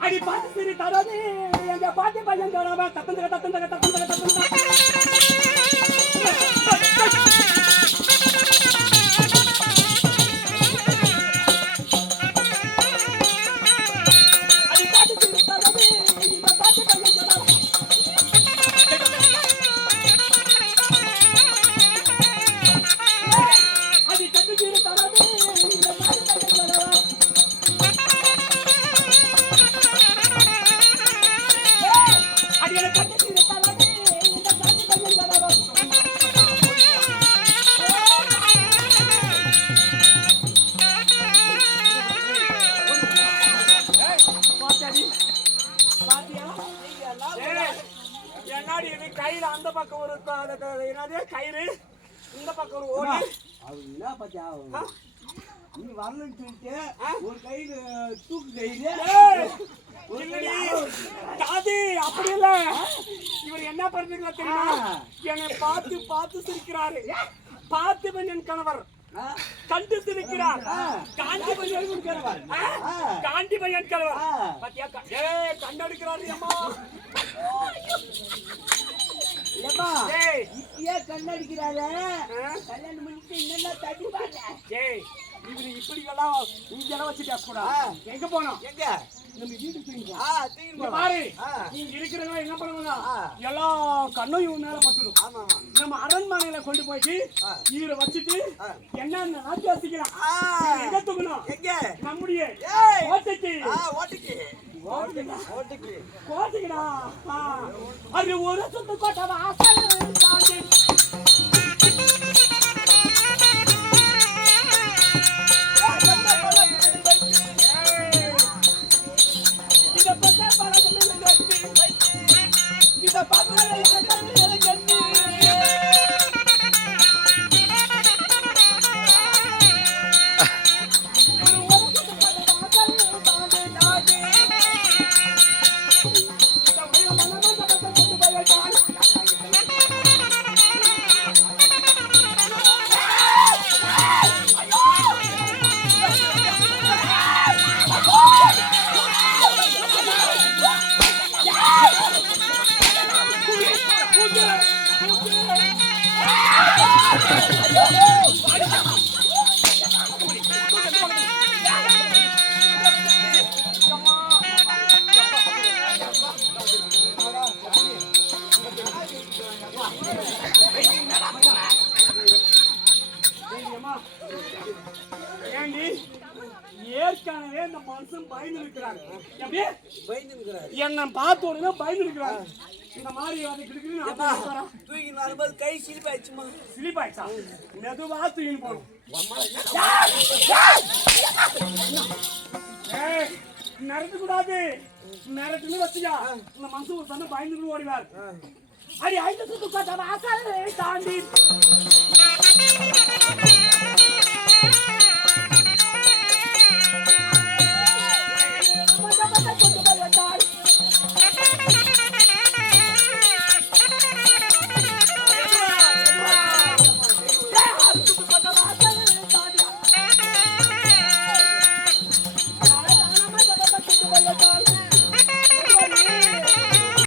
அடி பாத்து சரி தராது எங்க பாட்டி பையன் தராம தத்தந்தக தத்தந்தக தத்தந்தக தத்தந்தக கையில அந்த பக்கம் ஒரு என்னது கயிறு இந்த பக்கம் ஒரு ஓடு அது என்ன பச்சா நீ வரலன்னு சொல்லிட்டு ஒரு கையில தூக்கு கயிறு இல்லடி தாதி அப்படி இல்ல இவர் என்ன பண்ணுறீங்களா தெரியுமா என்னை பார்த்து பார்த்து சிரிக்கிறாரு பார்த்திபன் என் கணவர் கண்டு சிரிக்கிறார் காண்டிபன் என் கணவர் பாத்தியா கண்டெடுக்கிறாரு அம்மா கண்ணடிக்கிறாரு கல்யாணம் பண்ணிட்டு இன்னும் தட்டி பாருங்க இப்படிலாம் இங்கெல்லாம் வச்சு பேசக்கூடாது எங்க போனோம் எங்க நம்ம வீட்டுக்கு பாரு நீங்க இருக்கிறவங்க என்ன பண்ணுவாங்க எல்லாம் கண்ணும் இவங்க மேல பட்டுடும் நம்ம அரண்மனையில கொண்டு போயிட்டு இவரை வச்சுட்டு என்ன நாட்டு வசிக்கலாம் எங்க தூக்கணும் எங்க நம்முடைய கோட்டைக்குடா அது ஒரு சுத்து கோட்டை வாசல் தாண்டி ஏற்கனவே இந்த மனுஷன் பயந்து இருக்கிறாங்க என்ன பார்த்த உடனே பயந்து இருக்கிறாங்க இந்த மாதிரி தூக்கி வரும்போது கை சிலிப்பாயிடுச்சுமா சிலிப்பாயிடுச்சா மெதுவா தூக்கி போகணும் மிரட்டு கூடாது மிரட்டுன்னு வச்சுக்கா இந்த மனுஷன் ஒரு சண்டை பயந்துட்டு ஓடிவார் அடி ஐந்து சுத்து தாண்டி